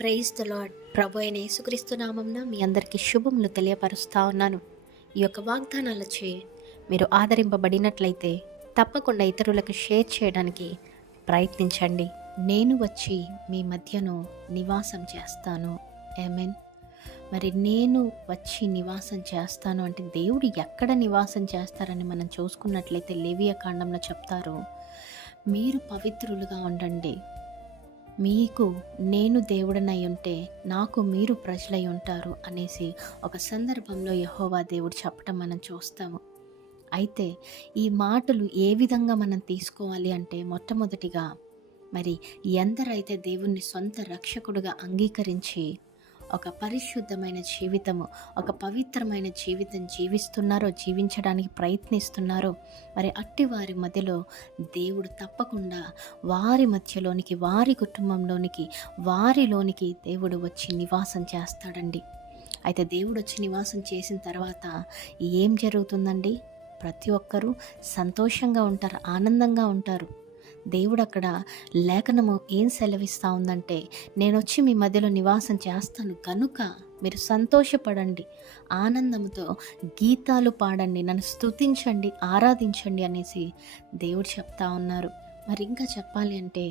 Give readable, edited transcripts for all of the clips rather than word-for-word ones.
Praise the lord. ప్రభు అయిన యేసుక్రీస్తు నామంన మీ అందరికీ శుభములు తెలియపరుస్తా ఉన్నాను. ఈ యొక్క వాగ్దానాలచే మీరు ఆదరింపబడినట్లయితే తప్పకుండా ఇతరులకు షేర్ చేయడానికి ప్రయత్నించండి. నేను వచ్చి మీ మధ్యను నివాసం చేస్తాను. ఆమేన్. మరి నేను వచ్చి నివాసం చేస్తాను అంటే దేవుడు ఎక్కడ నివాసం చేస్తారని మనం చూసుకున్నట్లయితే లేవియా కాండంలో చెప్తారు, మీరు పవిత్రులుగా ఉండండి, మీకు నేను దేవుడనై ఉంటే నాకు మీరు ప్రజలై ఉంటారు అనేసి ఒక సందర్భంలో యెహోవా దేవుడు చెప్పటం మనం చూస్తాము. అయితే ఈ మాటలు ఏ విధంగా మనం తీసుకోవాలి అంటే మొట్టమొదటిగా మరి ఎందరైతే దేవుణ్ణి సొంత రక్షకుడుగా అంగీకరించి ఒక పరిశుద్ధమైన జీవితము, ఒక పవిత్రమైన జీవితం జీవించడానికి ప్రయత్నిస్తున్నారో మరి అట్టి వారి మధ్యలో దేవుడు తప్పకుండా వారి మధ్యలోనికి, వారి కుటుంబంలోనికి, వారిలోనికి దేవుడు వచ్చి నివాసం చేస్తాడండి. అయితే దేవుడు వచ్చి నివాసం చేసిన తర్వాత ఏం జరుగుతుందండి? ప్రతి ఒక్కరూ సంతోషంగా ఉంటారు, ఆనందంగా ఉంటారు. దేవుడు అక్కడ లేఖనము ఏం సెలవిస్తూ ఉందంటే, నేను వచ్చి మీ మధ్యలో నివాసం చేస్తాను కనుక మీరు సంతోషపడండి, ఆనందంతో గీతాలు పాడండి, నన్ను స్తుతించండి, ఆరాధించండి అనేసి దేవుడు చెప్తా ఉన్నారు. మరి ఇంకా చెప్పాలి అంటే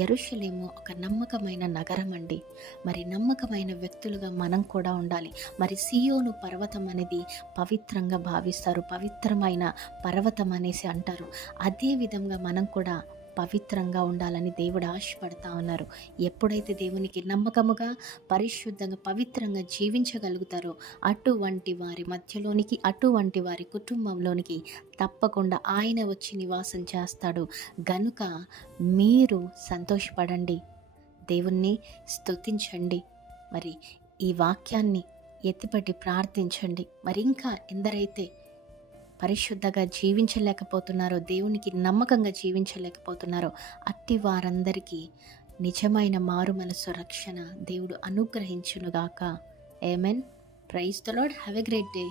యెరూషలేము ఒక నమ్మకమైన నగరం అండి. మరి నమ్మకమైన వ్యక్తులుగా మనం కూడా ఉండాలి. మరి సియోను పర్వతం అనేది పవిత్రంగా భావిస్తారు, పవిత్రమైన పర్వతం అనేసి అంటారు. అదే విధంగా మనం కూడా పవిత్రంగా ఉండాలని దేవుడు ఆశపడతా ఉన్నారు. ఎప్పుడైతే దేవునికి నమ్మకముగా, పరిశుద్ధంగా, పవిత్రంగా జీవించగలుగుతారో అటువంటి వారి మధ్యలోనికి, అటువంటి వారి కుటుంబంలోనికి తప్పకుండా ఆయన వచ్చి నివాసం చేస్తాడు. గనుక మీరు సంతోషపడండి, దేవుణ్ణి స్తుతించండి, మరి ఈ వాక్యాన్ని ఎత్తిపట్టి ప్రార్థించండి. మరి ఇంకా ఎందరైతే పరిశుద్ధంగా జీవించలేకపోతున్నారో, దేవునికి నమ్మకంగా జీవించలేకపోతున్నారో అట్టి వారందరికీ నిజమైన మారు మనసు రక్షణ దేవుడు అనుగ్రహించునుగాక. Amen. Praise the lord. Have a great day.